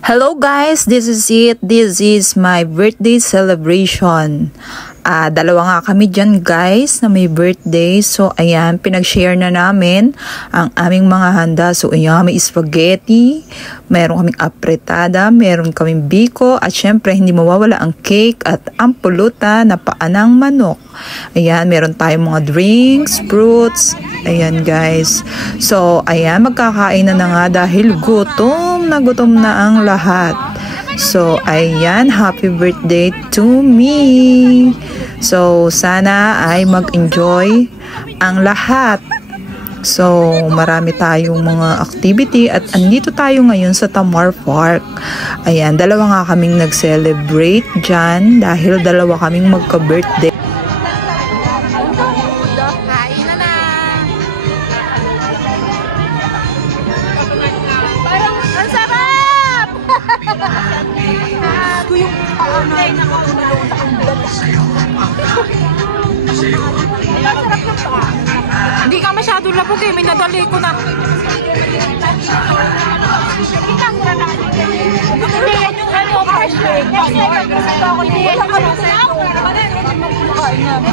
Hello guys, this is it. This is my birthday celebration. Dalawa nga kami dyan guys na may birthday. So ayan, pinag-share na namin ang aming mga handa. So ayan, may spaghetti, meron kaming apretada, meron kaming biko, at syempre hindi mawawala ang cake at ang pulutan na paanang manok. Ayan, meron tayong mga drinks, fruits. Ayan guys. So ayan, magkakain na nga dahil gutom na ang lahat. So, ayan, happy birthday to me. So, sana ay mag-enjoy ang lahat. So, marami tayong mga activity at andito tayo ngayon sa Tamar Park. Ayan, dalawa nga kaming nag-celebrate dyan dahil dalawa kaming magka-birthday. Hindi ka masyado labog eh, may nadali ko na. Hindi yan yung ano, fresh eh. Next time mag-usap ako, hindi yan yung ano. Next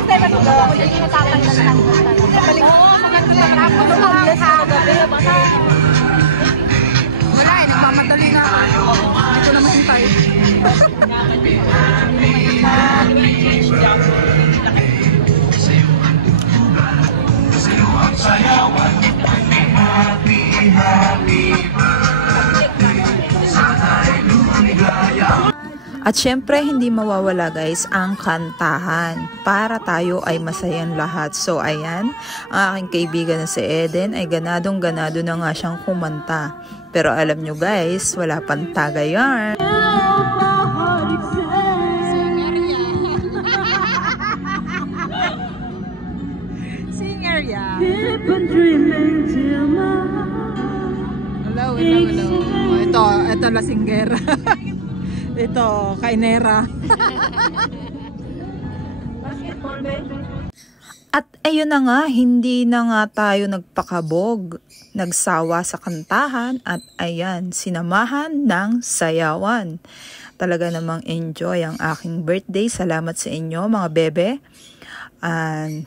time mag-usap ako, hindi natatang na lang. Tapos mga sa gabi. Wala eh, nagmamadali na. Ito naman yung tayo. At syempre, hindi mawawala guys ang kantahan para tayo ay masayang lahat. So ayan, ang aking kaibigan na si Eden ay ganadong-ganado na nga siyang kumanta. Pero alam nyo guys, wala pang tagayan. Singer ya. Hello. Ito lasingger. Ito, kainera. At ayun na nga, hindi na nga tayo nagpakabog, nagsawa sa kantahan at ayan, sinamahan ng sayawan. Talaga namang enjoy ang aking birthday. Salamat sa inyo mga bebe.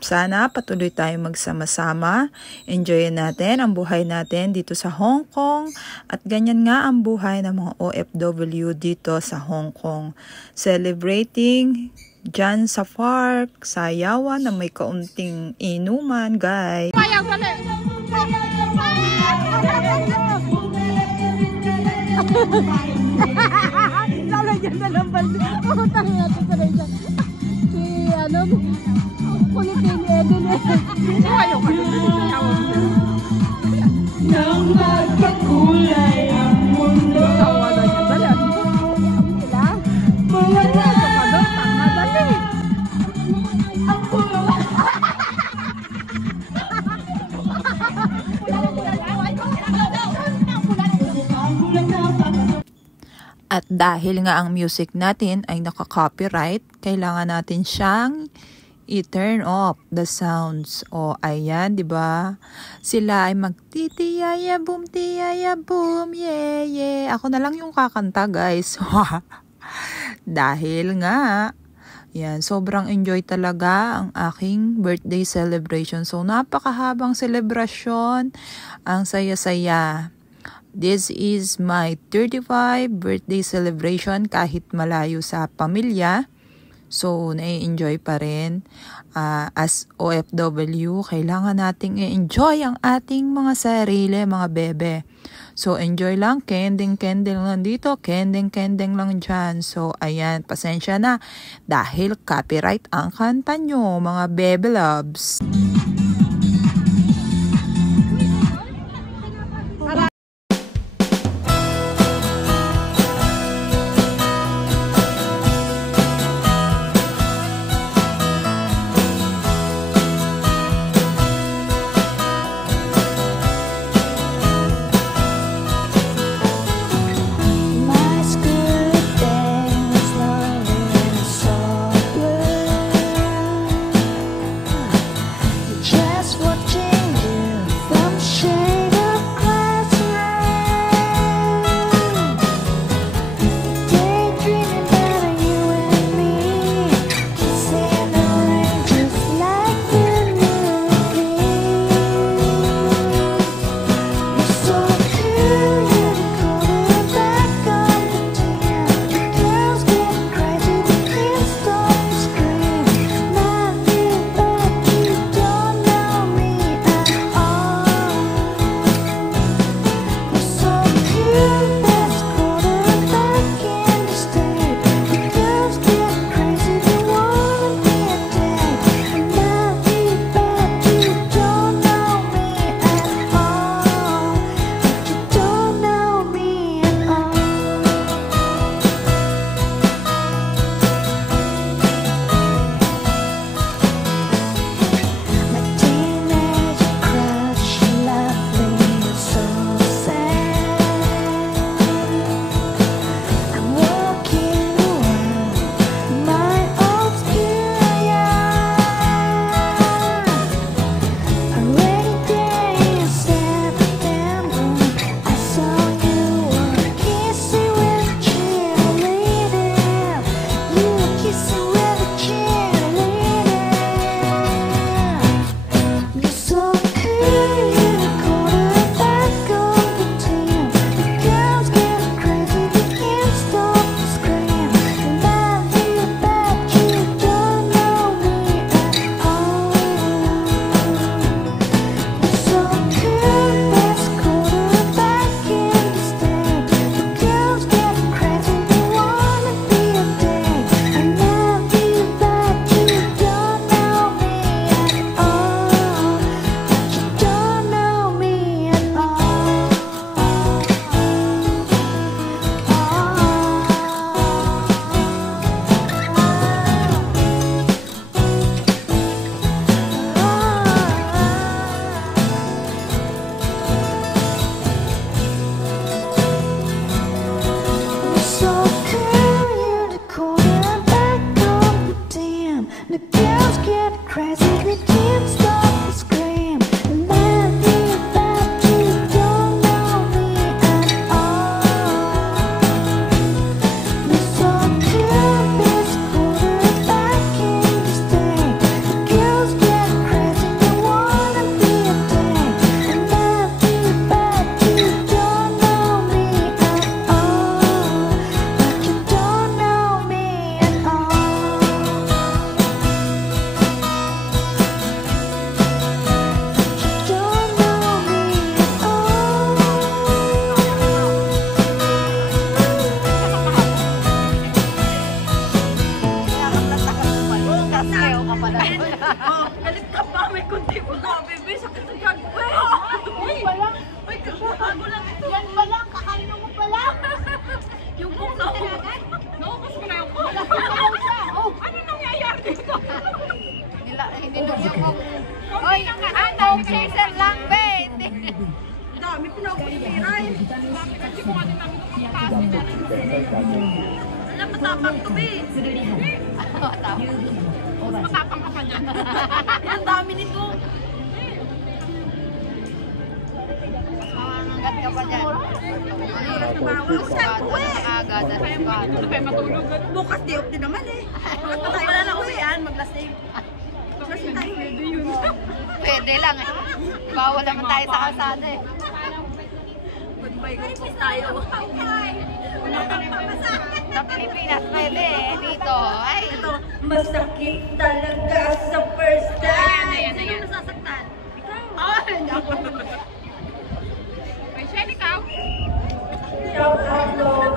Sana patuloy tayong magsama-sama. Enjoyin natin ang buhay natin dito sa Hong Kong. At ganyan nga ang buhay ng mga OFW dito sa Hong Kong. Celebrating dyan sa park, sayawan na may kaunting inuman, guys. Payaw, dali! Lalagyan na lang balde. Ako tayo natin sa rin siya. Si ano, kulitin Eden eh. Ayaw ka naman. Nang magkakulay ang mundo. Tawa na niya. Dali, ano? Sila? Mga tanga, dali. Ang pulo. At dahil nga ang music natin ay naka-copyright, kailangan natin siyang i-turn off the sounds. O ayan, 'di ba? Sila ay magtitiyaya boom, tiyaya boom, yeah, yeah. Ako na lang yung kakanta, guys. Dahil nga, yan, sobrang enjoy talaga ang aking birthday celebration. So, napakahabang selebrasyon, ang saya-saya. This is my 35 birthday celebration kahit malayo sa pamilya. So, nai-enjoy pa rin. As OFW, kailangan nating i-enjoy ang ating mga sarili, mga bebe. So, enjoy lang. Kending lang dito. Kending lang dyan. So, ayan. Pasensya na. Dahil copyright ang kanta nyo, mga bebe loves. Oy, ang chaser lang, be. Dami pinag-iiray. Hindi ko nga din namin kumakasin na rin. Alam, matapang to, be. Matapang ka pa dyan. Ang dami nito. Hanggat ka pa dyan. Agad. Kaya matulog. Bukas di off din naman eh. Wala na uwi yan, maglasing. Lasing tayo. Pwede lang eh. Bawal naman tayo sa kalsada eh. Goodbye, good tayo. Sa Pilipinas pwede eh. Dito, ay. Ito, masakit talaga sa first time. Sino nasasaktan? Ikaw. Oh, hindi ako. May shell ikaw. Shout out, Lord.